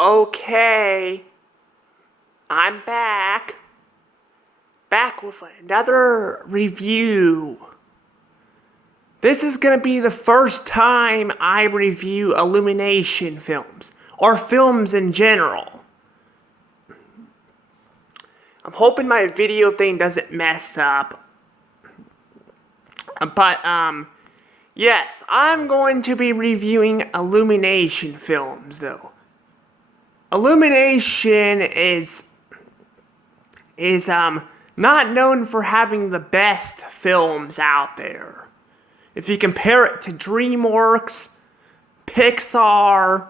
Okay, I'm back. Back with another review. This is gonna be the first time I review Illumination films, or films in general. I'm hoping my video thing doesn't mess up. But, yes, I'm going to be reviewing Illumination films, though. Illumination is not known for having the best films out there. If you compare it to DreamWorks, Pixar,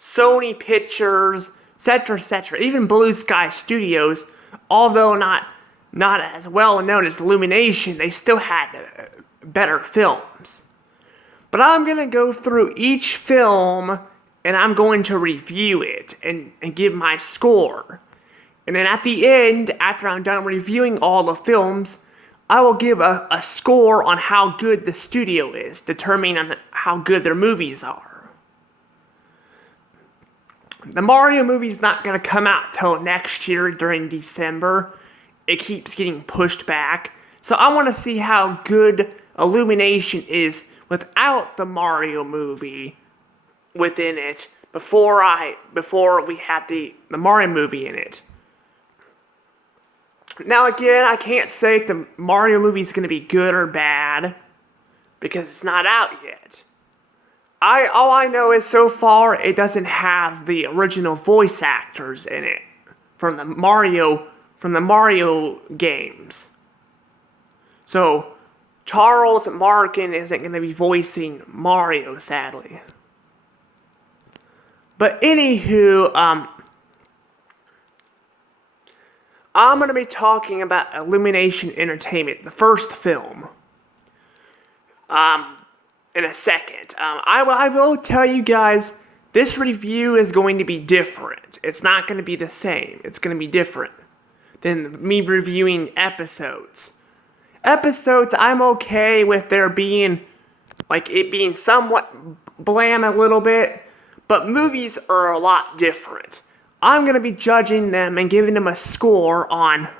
Sony Pictures, etc., even Blue Sky Studios, although not as well known as Illumination, they still had better films. But I'm gonna go through each film and I'm going to review it and give my score. And then at the end, after I'm done reviewing all the films, I will give a score on how good the studio is, determining on how good their movies are. The Mario movie is not going to come out till next year during December. It keeps getting pushed back. So I want to see how good Illumination is without the Mario movie within it before we had the Mario movie in it. Now again, I can't say if the Mario movie is going to be good or bad because it's not out yet. All I know is so far it doesn't have the original voice actors in it from the Mario games. So Charles Markin isn't going to be voicing Mario, sadly. But anywho, I'm going to be talking about Illumination Entertainment, the first film, in a second. I will tell you guys, this review is going to be different. It's not going to be the same. It's going to be different than me reviewing episodes. Episodes, I'm okay with there being, it being somewhat bland a little bit, but movies are a lot different. I'm going to be judging them and giving them a score on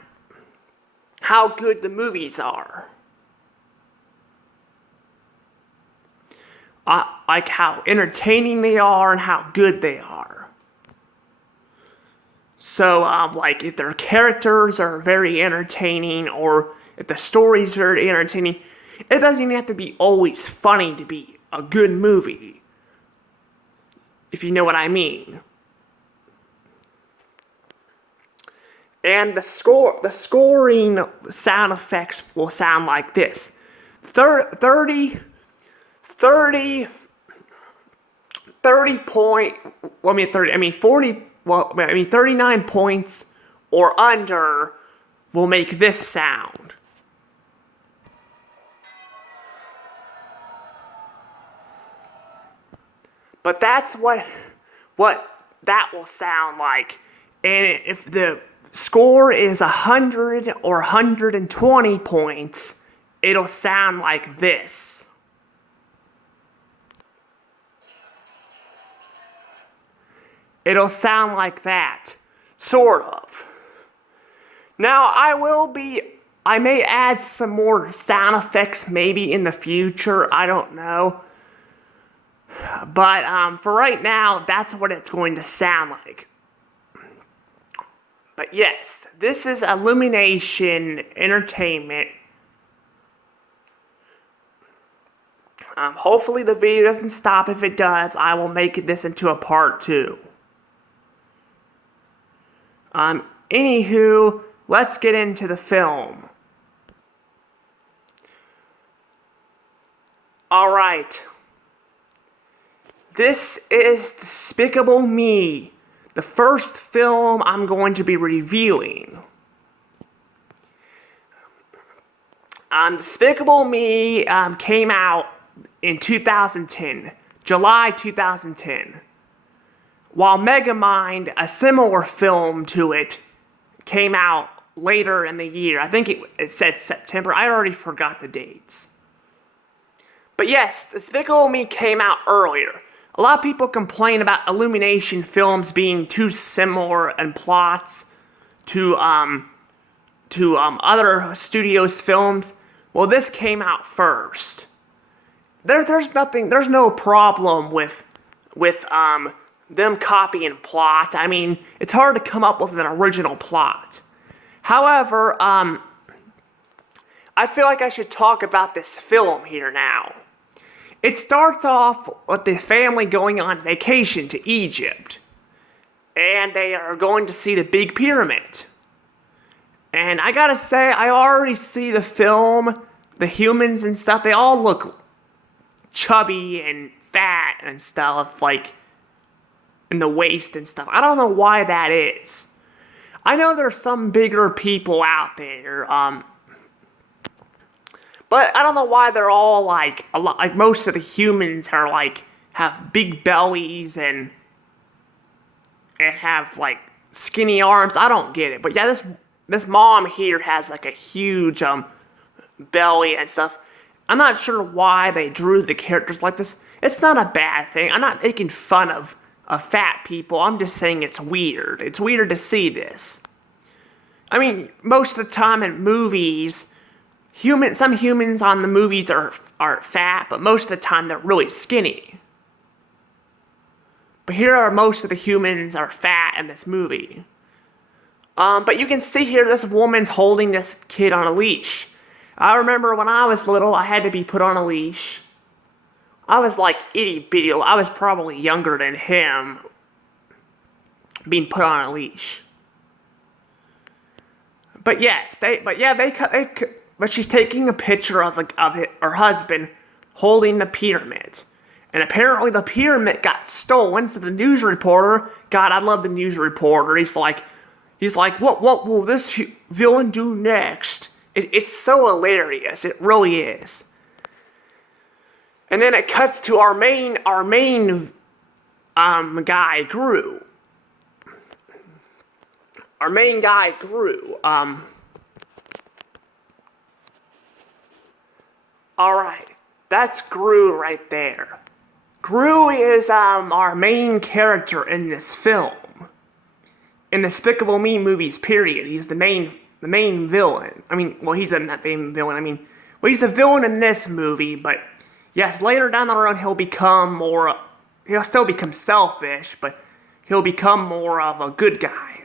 how good the movies are. Like how entertaining they are and how good they are. So, if their characters are very entertaining or if the story's very entertaining, it doesn't even have to be always funny to be a good movie. If you know what I mean. And the scoring sound effects will sound like this. 39 points or under will make this sound. But that's what that will sound like. And if the score is 100 or 120 points, it'll sound like this. It'll sound like that, sort of. Now, I may add some more sound effects maybe in the future, I don't know. But for right now, that's what it's going to sound like. But yes, this is Illumination Entertainment. Hopefully the video doesn't stop. If it does, I will make this into a part 2. Anywho, let's get into the film. Alright. This is Despicable Me, the first film I'm going to be reviewing. Despicable Me came out in 2010, July 2010. While Megamind, a similar film to it, came out later in the year. I think it said September. I already forgot the dates. But yes, Despicable Me came out earlier. A lot of people complain about Illumination films being too similar in plots to other studios' films. Well, this came out first. There's no problem with them copying plots. I mean, it's hard to come up with an original plot. However, I feel like I should talk about this film here now. It starts off with the family going on vacation to Egypt. And they are going to see the Big Pyramid. And I gotta say, I already see the film, the humans and stuff, they all look chubby and fat and stuff, like, in the waist and stuff. I don't know why that is. I know there's some bigger people out there, but I don't know why they're all like most of the humans are like have big bellies and have like skinny arms. I don't get it. But yeah, this mom here has like a huge belly and stuff. I'm not sure why they drew the characters like this. It's not a bad thing. I'm not making fun of fat people. I'm just saying it's weird. It's weird to see this. I mean, most of the time in movies, some humans on the movies are fat, but most of the time they're really skinny. But here most of the humans are fat in this movie. But you can see here this woman's holding this kid on a leash. I remember when I was little, I had to be put on a leash. I was like itty bitty. I was probably younger than him, being put on a leash. But yes, but she's taking a picture of her husband holding the pyramid. And apparently the pyramid got stolen, so the news reporter, God, I love the news reporter, he's like, what will this villain do next? It's so hilarious, it really is. And then it cuts to our main guy, Gru. Our main guy, Gru. Alright, that's Gru right there. Gru is our main character in this film. In Despicable Me movies, period. He's the main villain. I mean, well, he's not the main villain. I mean, well, he's the villain in this movie, but yes, later down the road he'll still become selfish, but he'll become more of a good guy.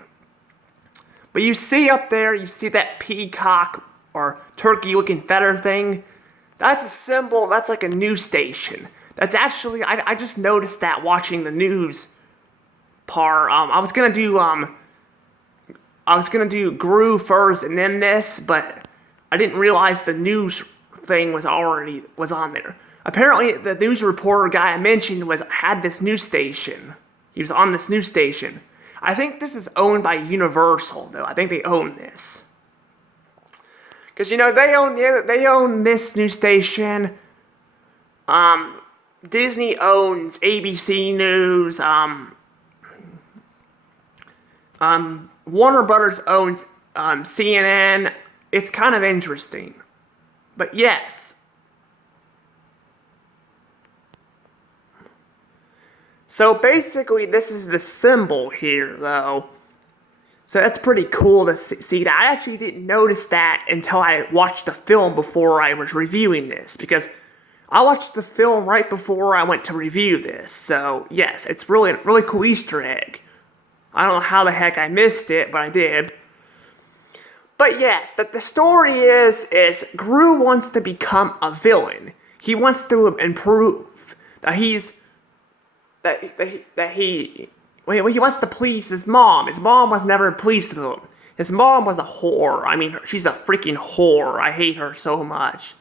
But you see up there, you see that peacock or turkey-looking feather thing? That's a symbol, that's like a news station. That's actually, I just noticed that watching the news part. I was gonna do Gru first and then this, but I didn't realize the news thing was on there. Apparently, the news reporter guy I mentioned had this news station. He was on this news station. I think this is owned by Universal, though. I think they own this. Because, they own this news station. Disney owns ABC News. Warner Brothers owns CNN. It's kind of interesting. But yes. So basically, this is the symbol here, though. So that's pretty cool to see that. I actually didn't notice that until I watched the film before I was reviewing this, because I watched the film right before I went to review this. So yes, it's really cool Easter egg. I don't know how the heck I missed it, but I did. But yes, the story is Gru wants to become a villain. He wants to improve. He wants to please his mom. His mom was never pleased with him. His mom was a whore. I mean, she's a freaking whore. I hate her so much.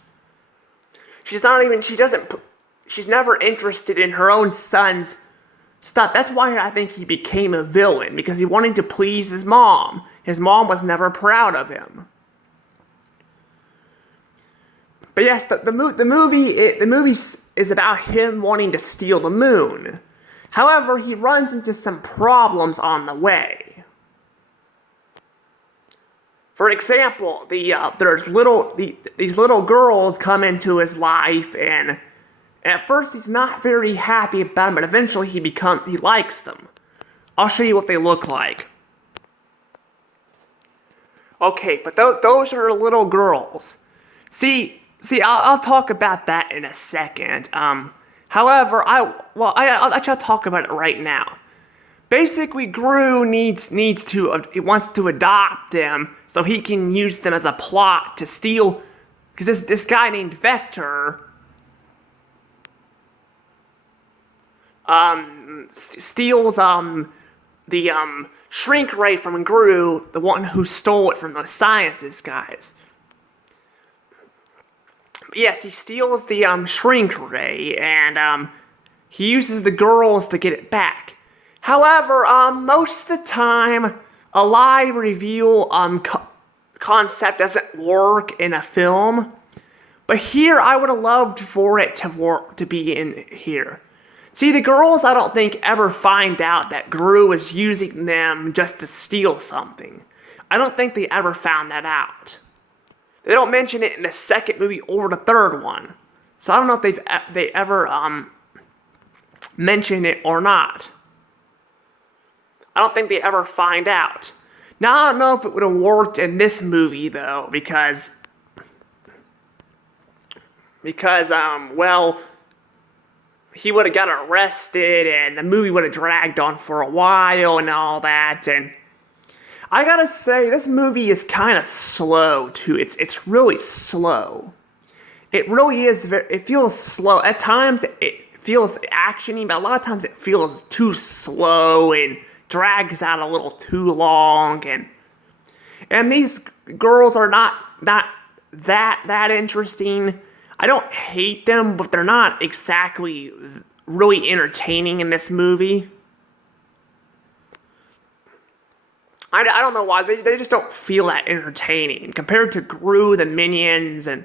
She's never interested in her own son's stuff. That's why I think he became a villain, because he wanted to please his mom. His mom was never proud of him. But yes, the movie is about him wanting to steal the moon. However, he runs into some problems on the way. For example, these little girls come into his life, and And at first he's not very happy about them, but eventually he likes them. I'll show you what they look like. Okay, but those are little girls. See, I'll talk about that in a second. However, I'll talk about it right now. Basically, Gru he wants to adopt them so he can use them as a plot to steal, because this guy named Vector, steals, the, shrink ray from Gru, the one who stole it from those scientist guys. Yes, he steals the, shrink ray, and, he uses the girls to get it back. However, most of the time, a lie reveal, concept doesn't work in a film. But here, I would have loved for it to be in here. See, the girls, I don't think, ever find out that Gru is using them just to steal something. I don't think they ever found that out. They don't mention it in the second movie or the third one. So I don't know if they ever, mention it or not. I don't think they ever find out. Now, I don't know if it would have worked in this movie, though, because, well, he would have got arrested, and the movie would have dragged on for a while, and all that, and I gotta say, this movie is kind of slow, too. It's really slow. It really is, it feels slow. At times, it feels actiony, but a lot of times it feels too slow, and drags out a little too long, and these girls are not that interesting. I don't hate them, but they're not exactly really entertaining in this movie. I don't know why, they just don't feel that entertaining compared to Gru, the Minions, and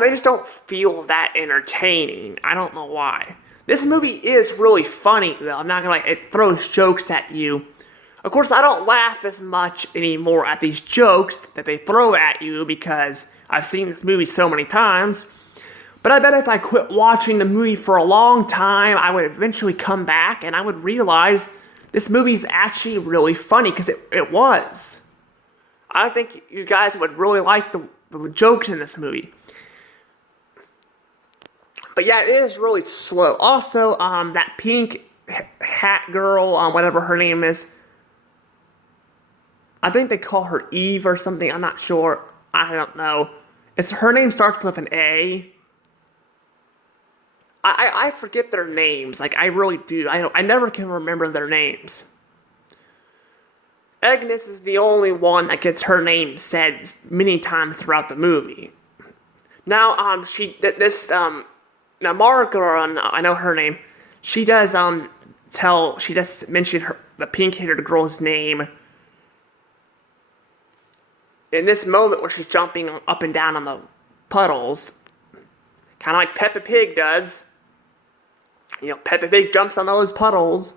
they just don't feel that entertaining. I don't know why. This movie is really funny, though. I'm not gonna lie, it throws jokes at you. Of course, I don't laugh as much anymore at these jokes that they throw at you because I've seen this movie so many times. But I bet if I quit watching the movie for a long time, I would eventually come back and I would realize this movie's actually really funny, because it was. I think you guys would really like the jokes in this movie. But yeah, it is really slow. Also, that pink hat girl, whatever her name is, I think they call her Eve or something. I'm not sure. I don't know. Her name starts with an A. I forget their names. Like, I really do. I never can remember their names. Agnes is the only one that gets her name said many times throughout the movie. Now, now Margaret, I know her name. She does mention the pink-haired girl's name in this moment where she's jumping up and down on the puddles, kind of like Peppa Pig does. You know, Peppa Pig jumps on those puddles.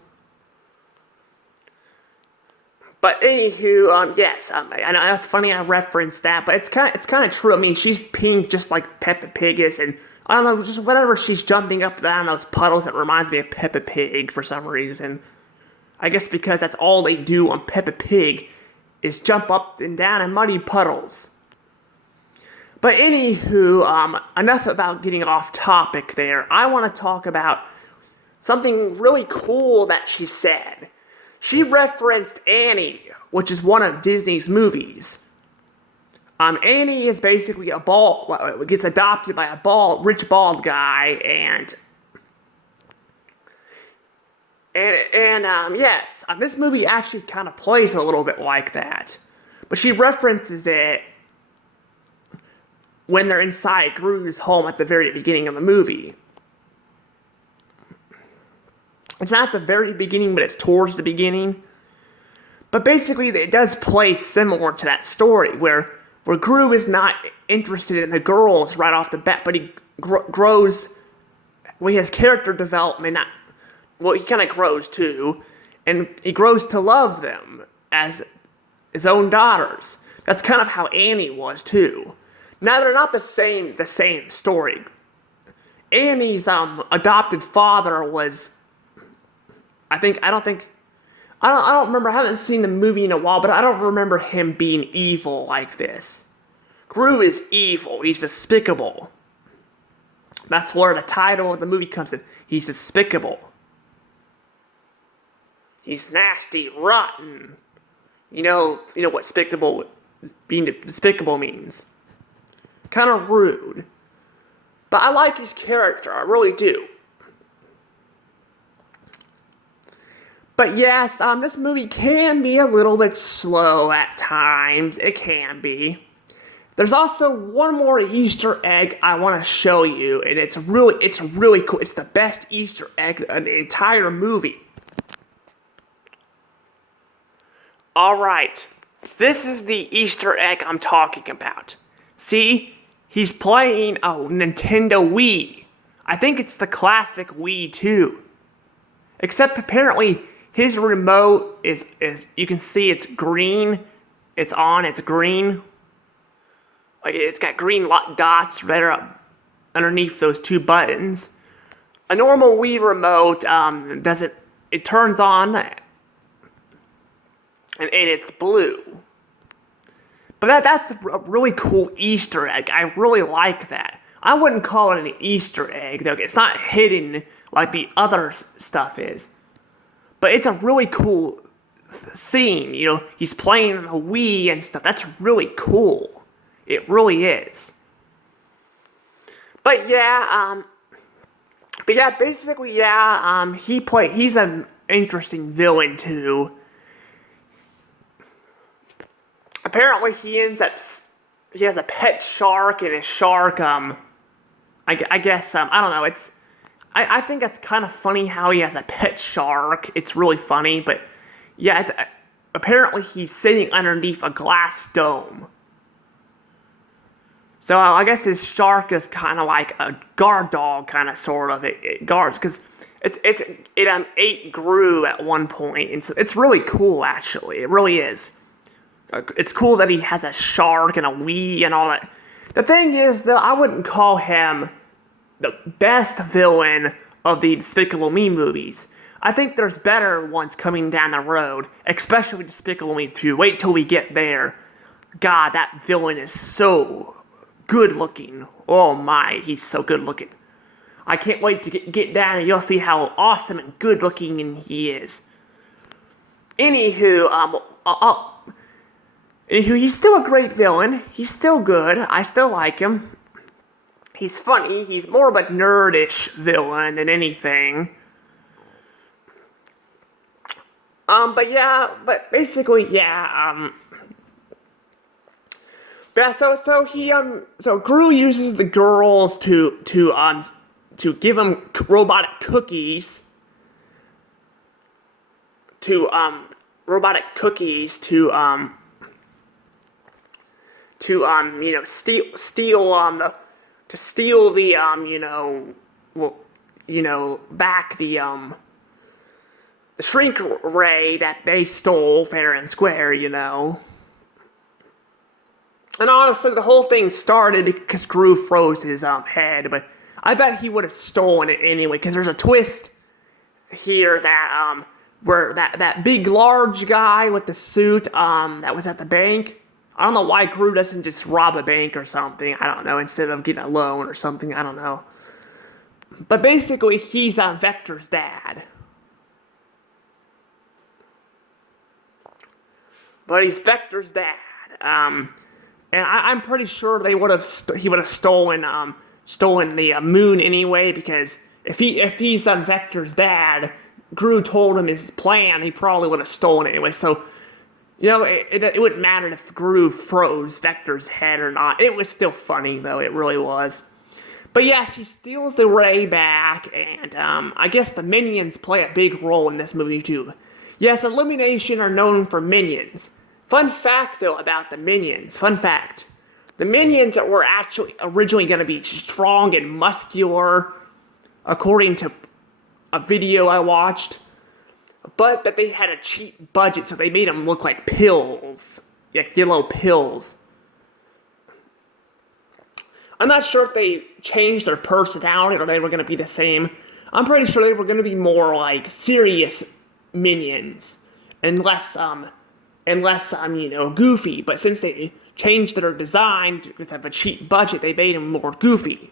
But anywho, yes, I know it's funny I referenced that, but it's kind of true. I mean, she's pink just like Peppa Pig is, and I don't know, just whenever she's jumping up and down those puddles, it reminds me of Peppa Pig for some reason. I guess because that's all they do on Peppa Pig is jump up and down in muddy puddles. But anywho, enough about getting off topic there. I want to talk about something really cool that she said. She referenced Annie, which is one of Disney's movies. Annie is basically gets adopted by a rich bald guy, and yes, this movie actually kind of plays a little bit like that. But she references it when they're inside Gru's home at the very beginning of the movie. It's not the very beginning, but it's towards the beginning. But basically, it does play similar to that story, where Gru is not interested in the girls right off the bat, but he grows, well, he has character development, he kind of grows too, and he grows to love them as his own daughters. That's kind of how Annie was too. Now, they're not the same story. Annie's adopted father was, I don't remember. I haven't seen the movie in a while, but I don't remember him being evil like this. Gru is evil. He's despicable. That's where the title of the movie comes in. He's despicable. He's nasty, rotten. You know what being despicable means. Kind of rude. But I like his character. I really do. But yes, this movie can be a little bit slow at times. It can be. There's also one more Easter egg I want to show you, and it's really cool. It's the best Easter egg in the entire movie. Alright, this is the Easter egg I'm talking about. See, he's playing a Nintendo Wii. I think it's the classic Wii too. Except apparently his remote is you can see it's green. It's green. Like it's got green dots right up underneath those two buttons. A normal Wii remote it turns on and it's blue. But that's a really cool Easter egg. I really like that. I wouldn't call it an Easter egg though. It's not hidden like the other stuff is. But it's a really cool scene, he's playing a Wii and stuff. That's really cool. It really is. Basically, he's an interesting villain too. Apparently he has a pet shark, and his shark, I guess, I don't know, I think that's kind of funny how he has a pet shark. It's really funny, but yeah, apparently he's sitting underneath a glass dome. So I guess his shark is kind of like a guard dog, kind of sort of. It guards because it ate Gru at one point, and so it's really cool actually. It really is. It's cool that he has a shark and a Wii and all that. The thing is, though, I wouldn't call him the best villain of the Despicable Me movies. I think there's better ones coming down the road, especially Despicable Me 2. Wait till we get there. God, that villain is so good looking. Oh my, he's so good looking. I can't wait to get down and you'll see how awesome and good looking he is. Anywho, he's still a great villain. He's still good. I still like him. He's funny. He's more of a nerdish villain than anything. But basically, yeah, so Gru uses the girls to give him robotic cookies. To steal the back the shrink ray that they stole fair and square, And honestly, the whole thing started because Gru froze his head, but I bet he would have stolen it anyway, because there's a twist here that where that big large guy with the suit that was at the bank. I don't know why Gru doesn't just rob a bank or something. I don't know, instead of getting a loan or something. I don't know. But basically, he's Vector's dad. But he's Vector's dad. And I'm pretty sure he would have stolen the moon anyway, because if he's Vector's dad, Gru told him his plan. He probably would have stolen it anyway. So. It wouldn't matter if Gru froze Vector's head or not. It was still funny, though. It really was. But yes, he steals the ray back, and I guess the minions play a big role in this movie, too. Yes, Illumination are known for minions. Fun fact, though, about the minions. Fun fact. The minions were actually originally going to be strong and muscular, according to a video I watched. But that they had a cheap budget, so they made them look like pills. Like yellow pills. I'm not sure if they changed their personality or they were going to be the same. I'm pretty sure they were going to be more like serious minions and less goofy. But since they changed their design because of a cheap budget, they made them more goofy.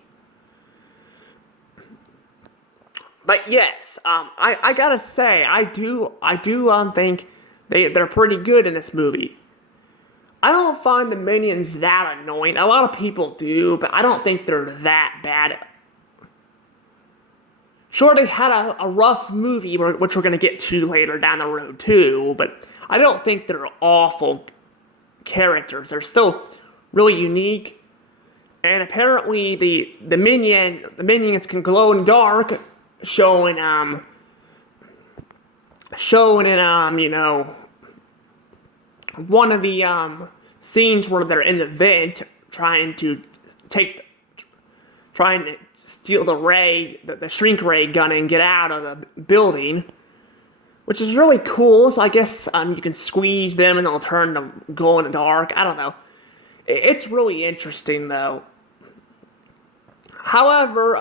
But yes, I gotta say, I do think they're pretty good in this movie. I don't find the minions that annoying. A lot of people do, but I don't think they're that bad. Sure, they had a rough movie, which we're going to get to later down the road too, but I don't think they're awful characters. They're still really unique, and apparently the minions can glow in the dark, showing in one of the scenes where they're in the vent trying to steal the shrink ray gun and get out of the building, which is really cool. So I guess you can squeeze them and they'll turn to glow in the dark. I don't know. It's really interesting though. However,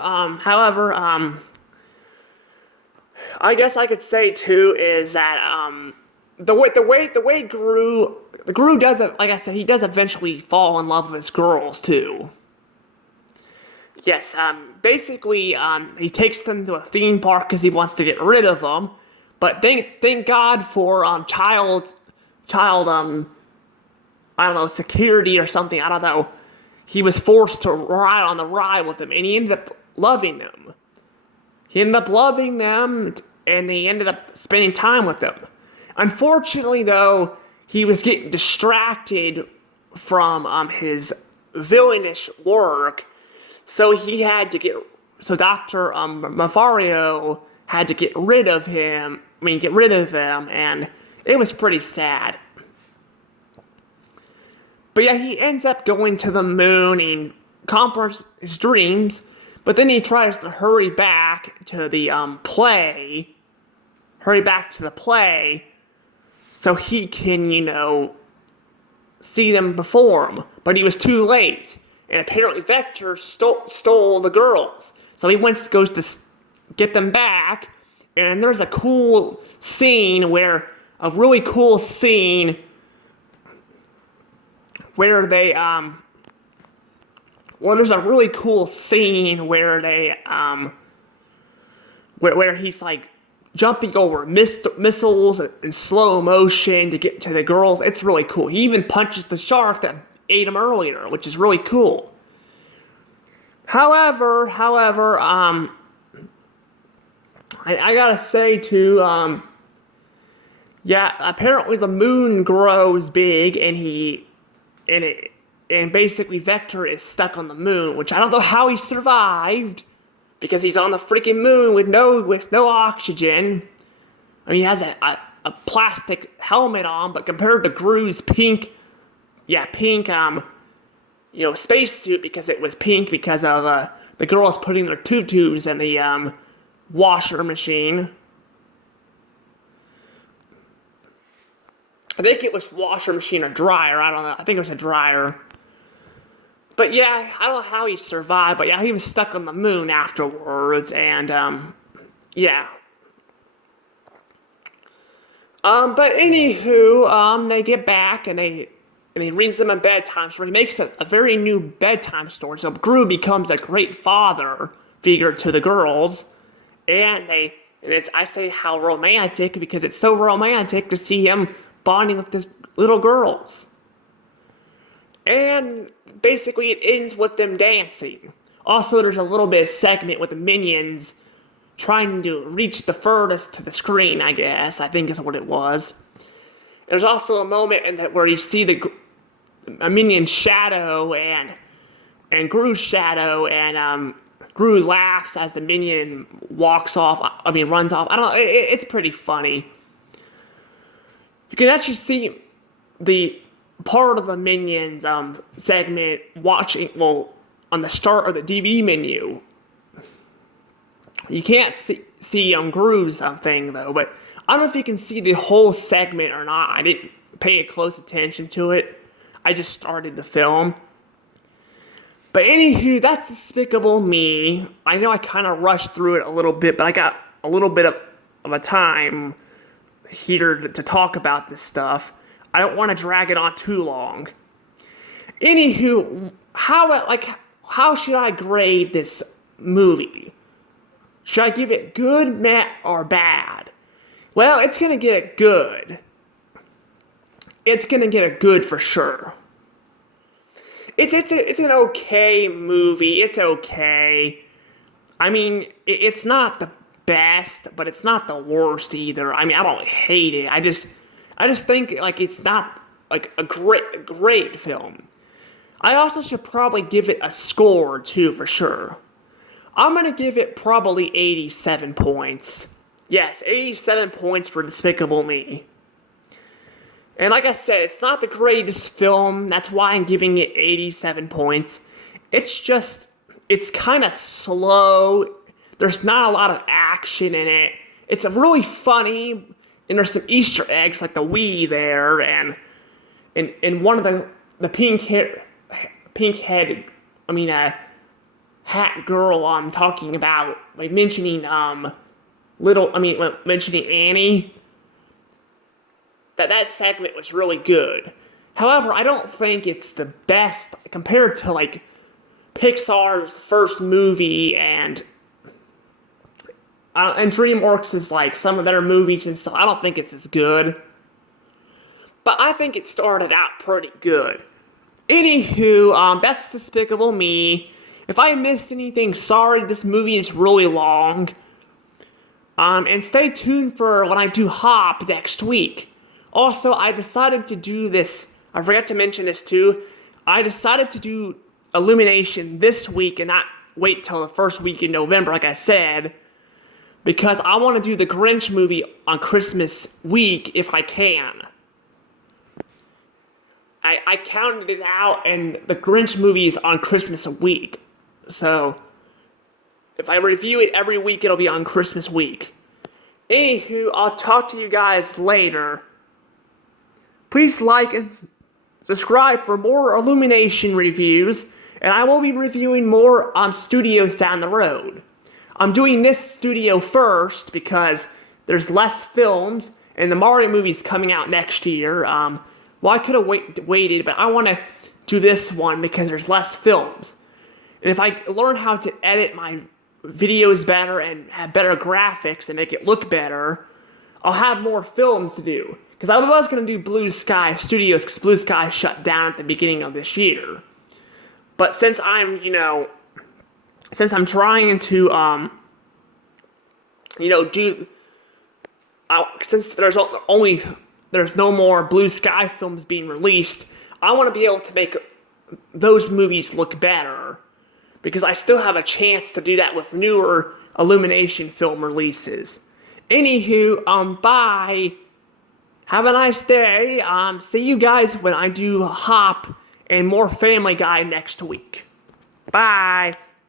I guess I could say too is that the way Gru does it, like I said, he does eventually fall in love with his girls too. Yes, basically, he takes them to a theme park because he wants to get rid of them. But thank God for child, I don't know, security or something. I don't know. He was forced to ride on the ride with them, and he ended up loving them. And he ended up spending time with them. Unfortunately, though, he was getting distracted from his villainish work, so Dr. Mafario had to get rid of him, and it was pretty sad. But yeah, he ends up going to the moon and accomplishes his dreams, but then he tries to hurry back to the play, so he can, see them perform. But he was too late, and apparently Vector stole the girls. So he goes to get them back, and there's a cool scene where where he's like jumping over missiles in slow motion to get to the girls. It's really cool. He even punches the shark that ate him earlier, which is really cool. However, I gotta say too, apparently the moon grows big and basically Vector is stuck on the moon, which I don't know how he survived, because he's on the freaking moon with no oxygen. I mean, he has a plastic helmet on, but compared to Gru's pink spacesuit, because it was pink because of the girls putting their tutus in the washer machine. I think it was washer machine or dryer. I don't know. I think it was a dryer. But yeah, I don't know how he survived. But yeah, he was stuck on the moon afterwards, and yeah. But anywho, they get back and he reads them a bedtime story. He makes a very new bedtime story. So Gru becomes a great father figure to the girls, I say how romantic, because it's so romantic to see him bonding with these little girls. And basically it ends with them dancing. Also, there's a little bit of segment with the minions trying to reach the furthest to the screen, I guess. I think is what it was. There's also a moment where you see a minion's shadow and Gru's shadow, and Gru laughs as the minion runs off. I don't know, it's pretty funny. You can actually see the part of the Minions segment on the start of the DVD menu. You can't see Gru's thing though, but I don't know if you can see the whole segment or not. I didn't pay close attention to it. I just started the film. But anywho, that's Despicable Me. I know I kind of rushed through it a little bit, but I got a little bit of a time here to talk about this stuff. I don't want to drag it on too long. Anywho, how should I grade this movie? Should I give it good, meh, or bad? Well, it's gonna get a good. It's gonna get a good for sure. It's an okay movie. It's okay. I mean, it's not the best, but it's not the worst either. I mean, I don't hate it. I just think like it's not like a great film. I also should probably give it a score too, for sure. I'm gonna give it probably 87 points. Yes, 87 points for Despicable Me. And like I said, it's not the greatest film. That's why I'm giving it 87 points. It's kind of slow. There's not a lot of action in it. It's really funny, and there's some Easter eggs like the Wii there, and one of the pink-headed, hat girl I'm talking about, like mentioning mentioning Annie. That segment was really good. However, I don't think it's the best compared to like Pixar's first movie and DreamWorks is like some of their movies and stuff. I don't think it's as good. But I think it started out pretty good. Anywho, that's Despicable Me. If I missed anything, sorry, this movie is really long. And stay tuned for when I do Hop next week. Also, I decided to do this, I forgot to mention this too, I decided to do Illumination this week and not wait till the first week in November, like I said, because I want to do the Grinch movie on Christmas week if I can. I counted it out, and the Grinch movie is on Christmas week. So, if I review it every week, it'll be on Christmas week. Anywho, I'll talk to you guys later. Please like and subscribe for more Illumination reviews, and I will be reviewing more on studios down the road. I'm doing this studio first because there's less films, and the Mario movie's coming out next year. Well, I could have waited, but I want to do this one because there's less films. And if I learn how to edit my videos better and have better graphics and make it look better, I'll have more films to do. Because I was going to do Blue Sky Studios because Blue Sky shut down at the beginning of this year. But since I'm trying to, since there's no more Blue Sky films being released, I want to be able to make those movies look better. Because I still have a chance to do that with newer Illumination film releases. Anywho, bye. Have a nice day. See you guys when I do Hop and more Family Guy next week. Bye.